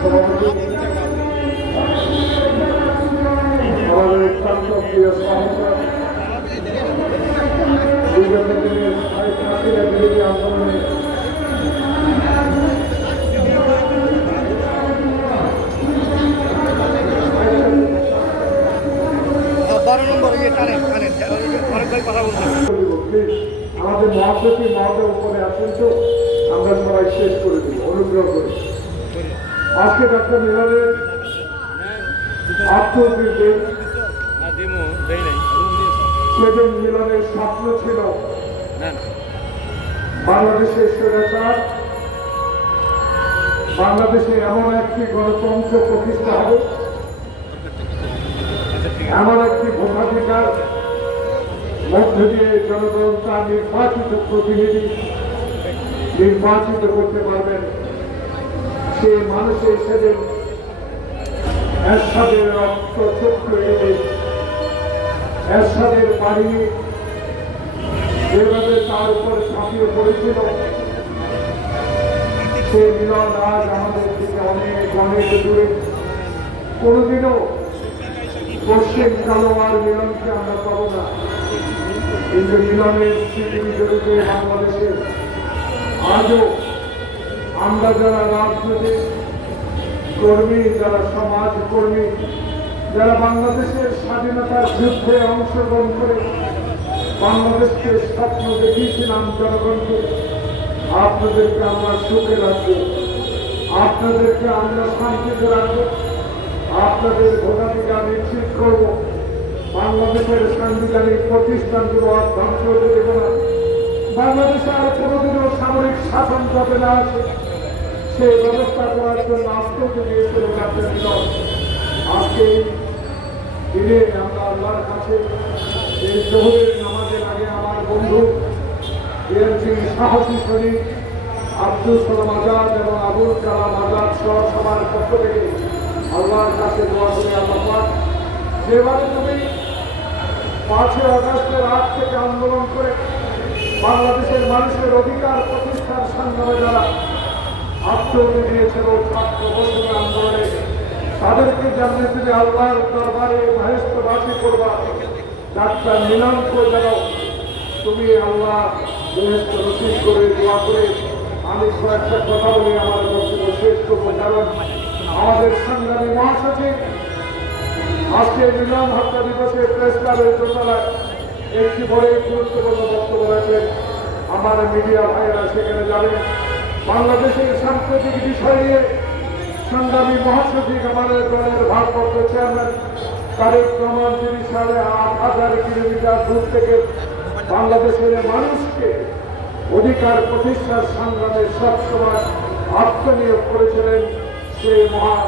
সভাপতি আমাদের অত্যন্ত প্রিয় সহচর বিগত দিনের সাড়ে চাকরির বিরোধী আন্দোলনে বারো নম্বর ইয়ে টানেন টানেন অনেক ভাই কথা মহোদয় উপরে আসেন তো, আমরা শেষ করে দিব অনুগ্রহ করে। আজকে ডাক্তার মিলানের দেই নাই সেদিন মিলনের স্বপ্ন ছিল। বাংলাদেশের স্বৈরাচার বাংলাদেশে এমন একটি গণতন্ত্র প্রতিষ্ঠা হবে এমন একটি ভোটাধিকার মধ্য দিয়ে জনগণ তার নির্বাচিত প্রতিনিধি নির্বাচিত করতে পারবেন। সেই মানুষের সেদিন এরশাদের রক্ত এরশাদের বাড়ি যেভাবে তার উপর ঝাঁপিয়ে পড়েছিল সে মিলন আজ আমাদের থেকে অনেক অনেক দূরে। কোনোদিনও পশ্চিম কালো আর মিলনকে আমরা পাবো না। কিন্তু মিলনের স্মৃতি জড়িতে বাংলাদেশে, আজও আমরা যারা রাজনৈতিক কর্মী, যারা সমাজ কর্মী যারা বাংলাদেশের স্বাধীনতার যুদ্ধে অংশগ্রহণ করে বাংলাদেশকে স্বপ্ন দেখিয়েছিলাম জনগণকে, আপনাদেরকে আমরা সুখে রাখব, আপনাদেরকে আমরা শান্তিতে রাখব, আপনাদের ভোটাধিকার নিশ্চিত করব। বাংলাদেশের সাংবিধানিক প্রতিষ্ঠানগুলো আর ধ্বংস হতে দেব না। বাংলাদেশে আর কোনোদিনও সামরিক শাসন যাতে না আসে, সেই ব্যবস্থা করার জন্য আজকে ডাক্তার মিলন আজকে দিনে আমরা আল্লাহর কাছে এই জহরের নামাজের আগে আমার বন্ধু বিএনপি সাহসী সৈনিক আব্দুল সালাম আজাদ এবং আবুল কালাম আজাদ সহ সবার পক্ষ থেকে আল্লাহর কাছে দোয়া করে, আল্লাহ পাক যেভাবে তুমি পাঁচই আগস্টের আগ থেকে আন্দোলন করে বাংলাদেশের মানুষের অধিকার প্রতিষ্ঠার সংগ্রামে যারা আত্মহত্যা দিয়েছিল ছাত্র বছরের আন্দোলনে তাদেরকে জানিয়ে তুমি আল্লাহর দরবারে মহেস্ত বাসী করবা ডাক্তার মিলনকে যেন তুমি আল্লাহ মহেস্ত রসিদ করে দোয়া করে। আমি কয়েকটা কথা বলে আমার বক্তব্য শেষ করব, কারণ আমাদের সংগ্রামী মহাসচিব আজকে মিলন হত্যা দিবসে প্রেস ক্লাবের দোতলায় একটি বড় গুরুত্বপূর্ণ বক্তব্য রাখেন আমার মিডিয়া ভাইয়েরা। সেখানে যাবেন। বাংলাদেশের সাম্প্রতিক বিষয় নিয়ে সংগ্রামী মহাসচিব আমাদের দলের ভারপ্রাপ্ত চেয়ারম্যান তারেক রহমান, তিনি সাড়ে আট হাজার কিলোমিটার দূর থেকে বাংলাদেশের মানুষকে অধিকার প্রতিষ্ঠার সংগ্রামে সবসময় আত্মনিয়োগ করেছিলেন সেই মহা,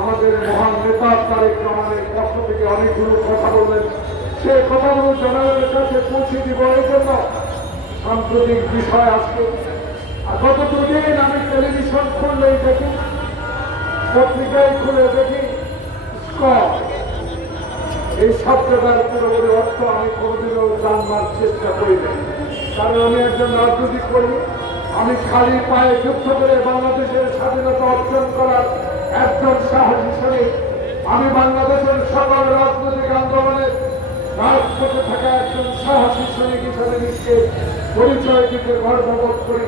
আমাদের মহান নেতা তারেক রহমানের পক্ষ থেকে অনেকগুলো কথা বললেন। সে কথাগুলো জনগণের কাছে পৌঁছে দিব এই জন্য। সাম্প্রতিক বিষয় আজকে গত দুদিন আমি টেলিভিশন খুললেই দেখি পত্রিকায় খুলে দেখি এই শব্দটার পুরোপুরি অর্থ আমি কোনোদিনও জানবার চেষ্টা করি কারণ আমি একজন রাজনৈতিক কর্মী, আমি খালি পায়ে যুদ্ধ করে বাংলাদেশের স্বাধীনতা অর্জন করার একজন সাহসী সৈনিক আমি বাংলাদেশের সকল রাজনৈতিক আন্দোলনে রাজপথে থাকা একজন সাহসী সৈনিক হিসেবে নিজকে পরিচয় দিতে গর্ববোধ করি।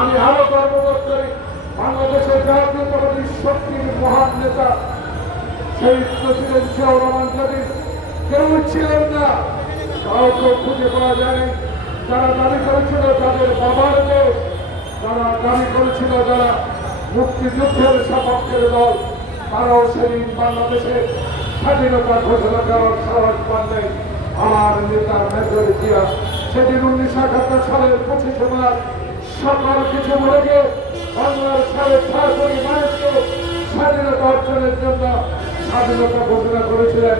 আমি আরও গর্ববোধ করি বাংলাদেশের জাতীয়তাবাদী শক্তির মহান নেতা, সেই প্রেসিডেন্ট জিয়াউর রহমান যদি কেউ ছিলেন না, কাউকে খুঁজে পাওয়া যায় যারা দাবি করেছিল তাদের বাবার দেশ যারা দাবি করেছিল যারা মুক্তিযুদ্ধের সপক্ষের দল, তারাও সেদিন বাংলাদেশের স্বাধীনতা ঘোষণা করার সাহস পান নাই। আমার নেতা মেজর জিয়া সেদিন উনিশশো একাত্তর সালের পঁচিশে মার্চ সকাল কিছু গিয়ে স্বাধীনতা অর্জনের জন্য স্বাধীনতা ঘোষণা করেছিলেন।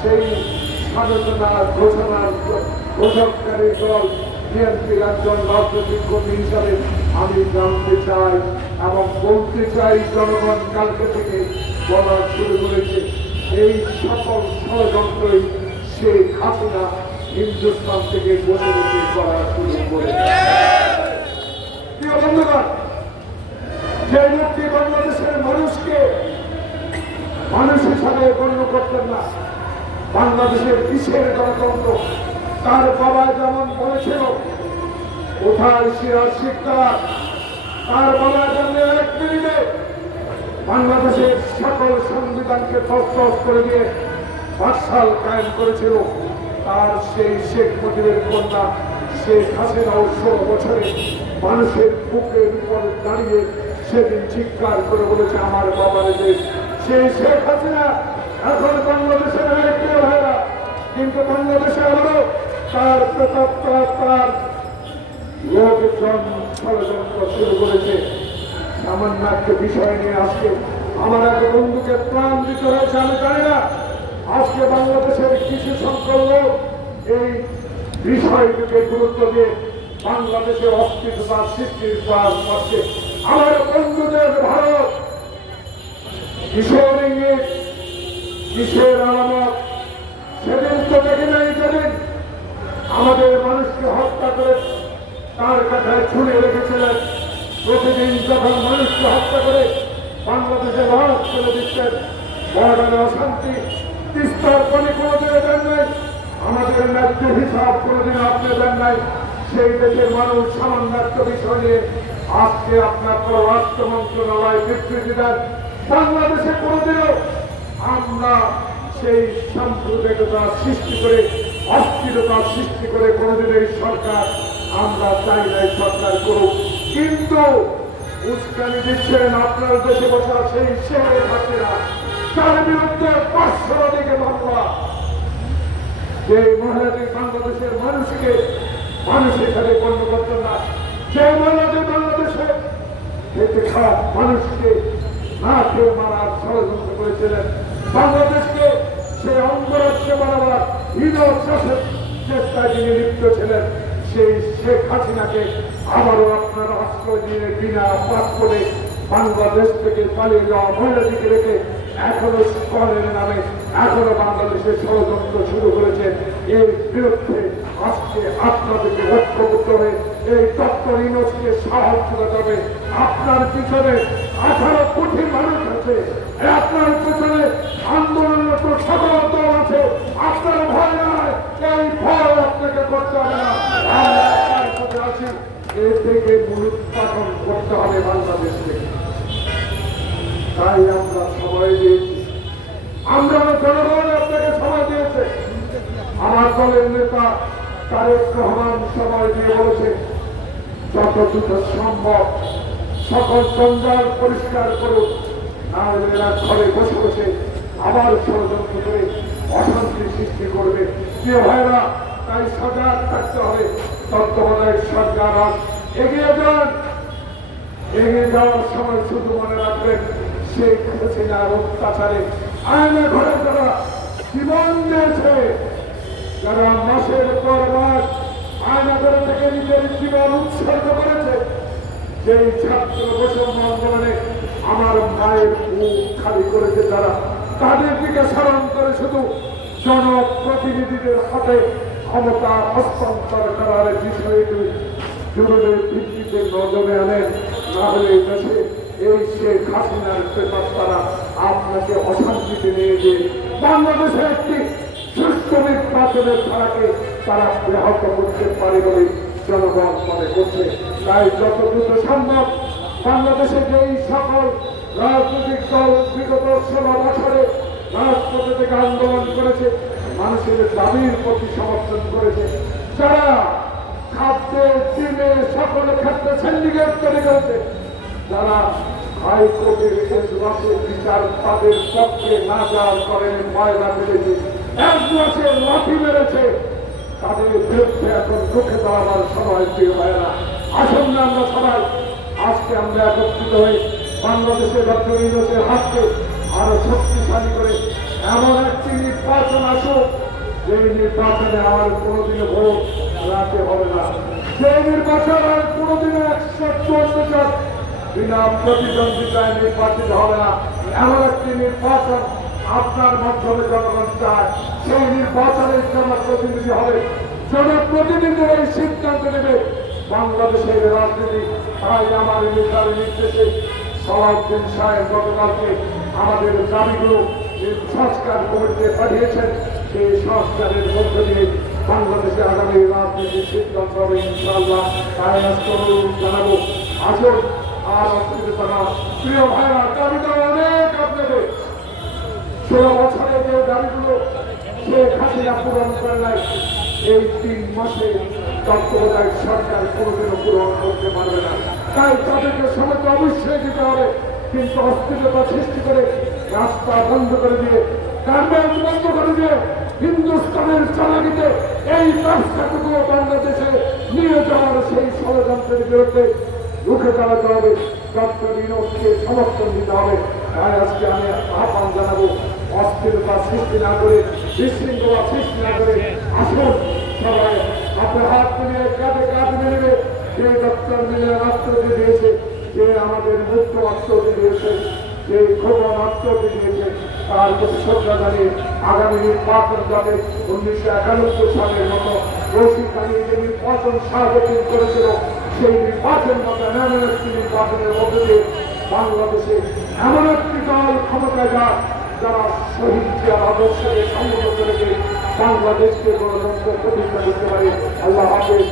সেই স্বাধীনতা ঘোষণার ঘোষককারী দল বিএনপির একজন রাজনৈতিক কর্মী হিসাবে আমি জানতে চাই এবং বলতে চাই জনগণ কালকে থেকে বলা শুরু করেছে। এই সকল ষড়যন্ত্রই শেখ হাসিনা হিন্দুস্তান থেকে বসে বসে করা শুরু করেছে। বন্ধুগণ যে বাংলাদেশের মানুষকে মানুষ হিসাবে গণ্য করতেন না। বাংলাদেশের কিসের গণতন্ত্র? তার বাবা যেমন বলেছিল, কোথায় সিরাজ শিকদার? তার বাবা যেমন এক মিনিটে বাংলাদেশের সকল সংবিধানকে তস্তস করে দিয়ে বাকশাল কায়েম করেছিল। তার সেই শেখ মুজিবের কন্যা শেখ হাসিনাও ষোলো বছরে মানুষের বুকের উপর দাঁড়িয়ে সেদিন চিৎকার করে বলেছে, আমার বাবার দেশ। সেই শেখ হাসিনা এখন বাংলাদেশের হয়ে। প্রিয় ভাইরা কিন্তু বাংলাদেশে আবারও তার প্রতাপ তার লোকজন, ষড়যন্ত্র শুরু করেছে। সামান্য একটা বিষয় নিয়ে আজকে আমার এক বন্ধুকে প্রাণ দিতে হয়েছে, আমি জানি না। আজকে বাংলাদেশের কিছু সংখ্যক লোক এই বিষয়টিকে গুরুত্ব দিয়ে বাংলাদেশের অস্তিত্বতা সৃষ্টির প্রয়াস করছে। আমার বন্ধুদের ভারত, কিশোর ইঙ্গিত কিসের আলামত, সেদিন তো দেখি নাই যেদিন আমাদের মানুষকে হত্যা করে তার কাছে ছুড়ে রেখেছিলেন। প্রতিদিন যখন মানুষকে হত্যা করে বাংলাদেশে ভারত চলে দিচ্ছেন, বর্ডারে অশান্তি, তিস্তার পানি কোনোদিন দেন নাই, আমাদের ন্যায্য হিসাব কোনোদিন আপনি দেন নাই। সেই দেশের মানুষ সামান্য বিষয় নিয়ে আজকে আপনার পররাষ্ট্র মন্ত্রণালয় বিবৃতি দেন বাংলাদেশে কোনোদিনও আমরা সেই সাম্প্রদায়িকতা সৃষ্টি করে, অস্থিরতা সৃষ্টি করে কোনোদিন এই সরকার আমরা চাই না, এই সরকার করুক। কিন্তু উস্কানি দিচ্ছেন আপনার দেশে বসা সেই শেখ হাসিনা তার বিরুদ্ধে পাঁচশো দিকে মামলা। যে মহিলাটি বাংলাদেশের মানুষকে মানুষ এখানে গণ্য করতেন না, যে মহিলাটি বাংলাদেশে খেতে খাওয়া মানুষকে না খেয়ে মারার ষড়যন্ত্র করেছিলেন। বাংলাদেশকে সেই অঙ্গরাজ্য বানাবার হীন চাষের চেষ্টায় যিনি লিপ্ত ছিলেন, সেই শেখ হাসিনাকে আবারও আপনার আশ্রয় দিয়ে বিনা পাসপোর্টে বাংলাদেশ থেকে পালিয়ে যাওয়া মহিলাটিকে রেখে এখনও স্কলের নামে এখনও বাংলাদেশে ষড়যন্ত্র শুরু করেছে এর বিরুদ্ধে আজকে আপনাদেরকে ঐক্যবদ্ধ হয়ে এই ডক্টর ইনোসকে সাহস করতে হবে আপনার পিছনে আঠারো কোটি মানুষ আছে। আপনার পিছনে আন্দোলনরত সকল দল আছে। আপনার ভয় নয় এই ভয় আপনাকে করতে হবে না। থেকে মূলোৎপাদন করতে হবে তাই আমরা সময় দিয়েছি। আমরা জনগণ আপনাকে সময় দিয়েছে। আমার দলের নেতা তারেক রহমান সময় দিয়ে বলেছে যত দ্রুত সম্ভব, সকল জঞ্জাল পরিষ্কার করুক না হলে এরা ঘরে বসে বসে আবার ষড়যন্ত্র করে অশান্তি সৃষ্টি করবে। প্রিয় ভাইরা তাই সজাগ থাকতে হবে। তত্ত্বাবধায়ক সরকার এগিয়ে যান। এগিয়ে যাওয়ার সময় শুধু মনে রাখবেন শেখ হাসিনার অত্যাচারে আয়না ঘরে যারা জীবন দিয়েছে। যারা মাসের পর মাস আয়না ঘরে থেকে নিজের আমার মায়ের খালি করেছে তারা তাদের দিকে স্মরণ করে শুধু জনপ্রতিনিধিদের হাতে ক্ষমতা হস্তান্তর করার বিষয়টি জরুরি ভিত্তিতে এই শেখ হাসিনার পেপার তারা আপনাকে অশান্তিতে নিয়ে যে বাংলাদেশে সুস্থ নির্বাচনের ধারাকে তারা ব্যাহত করতে পারে বলে জনগণ মনে করছে। তাই যত দ্রুত সম্ভব বাংলাদেশে যেই সকল রাজনৈতিক দল বিগত ষোলো বছরে রাজপথে থেকে আন্দোলন করেছে, মানুষের দাবির প্রতি সমর্থন করেছে। যারা খাদ্যে চিনে সকল ক্ষেত্রে সিন্ডিকেট তৈরি করেছে যারা হাইকোর্টের এজলাসে বিচার তাদের পক্ষে না যাওয়ার করেন ময়লা মেরেছে এক মাসে মেরেছে। তাদের বিরুদ্ধে এখন রুখে দাঁড়াবার সময়, প্রিয় না আসুন আমরা সবাই। আজকে আমরা একত্রিত হয়ে বাংলাদেশের ইউনুসের হাতকে আরও শক্তিশালী করে। এমন একটি নির্বাচন আসুক এই নির্বাচনে আর কোনোদিনও ভোট রাখতে হবে না। সেই নির্বাচন আর কোনোদিনও বিনা প্রতিদ্বন্দ্বিতায় নির্বাচিত হবে না। এমন একটি নির্বাচন আপনার মাধ্যমে জনগণ চায়। সেই নির্বাচনের জনপ্রতিনিধি হবে। জনপ্রতিনিধিরা এই সিদ্ধান্ত নেবে। বাংলাদেশের রাজনীতি, তাই আমার নেতার নির্দেশে সলাউদ্দিন সাহেব গতকালকে আমাদের দাবিগুলো সংস্কার কমিটিতে পাঠিয়েছেন। সেই সংস্কারের মধ্য দিয়ে বাংলাদেশে আগামী রাজনীতির সিদ্ধান্ত হবে ইনশাআল্লাহ। তাই আজকে জানাব, আসুন, আর অসুবিধা না প্রিয় ভাইরা দাবিটা অনেক। ষোলো বছরে যে দাবিগুলো শেখ হাসিনা পূরণ করে নাই এই তিন মাসে তত্ত্বাবধায়ক সরকার কোনোদিনও না তাই তাদেরকে অবশ্যই দিতে হবে সৃষ্টি করে রাস্তা বন্ধ করে দিয়ে গার্মেন্টস করে দিয়ে হিন্দুস্তানের চালাকিতে এই ব্যবসাটুকু বাংলাদেশে নিয়ে যাওয়ার সেই ষড়যন্ত্রের বিরুদ্ধে রুখে দাঁড়াতে হবে ডক্টর বিনোদকে সমর্থন দিতে হবে তাই আজকে আমি আহ্বান জানাব অস্থিরতা সৃষ্টি না করে, বিশৃঙ্খলা সৃষ্টি না করে, আসুন সবাই, আপনার হাত মিলিয়ে কাঁধে কাঁধ মিলিয়ে যে ডক্টর মিলে রাষ্ট্রকে দিয়েছে, যে আমাদের মুক্ত রাষ্ট্রকে দিয়েছে, যে খোকন রাষ্ট্রকে দিয়েছে, তার প্রতি শ্রদ্ধা জানিয়ে আগামী নির্বাচন যাবে উনিশশো একানব্বই সালের মতো রশিদ আলী যে নির্বাচন সার্বজনীন করেছিল, সেই নির্বাচন মতো এমন একটি নির্বাচনের মধ্য বাংলাদেশে এমন একটি দল ক্ষমতায় যাক যারা শহীদকে আদর্শকে সংগত করে বাংলাদেশকে গণতন্ত্র প্রতিষ্ঠা করতে পারে আল্লাহ হাফেজ।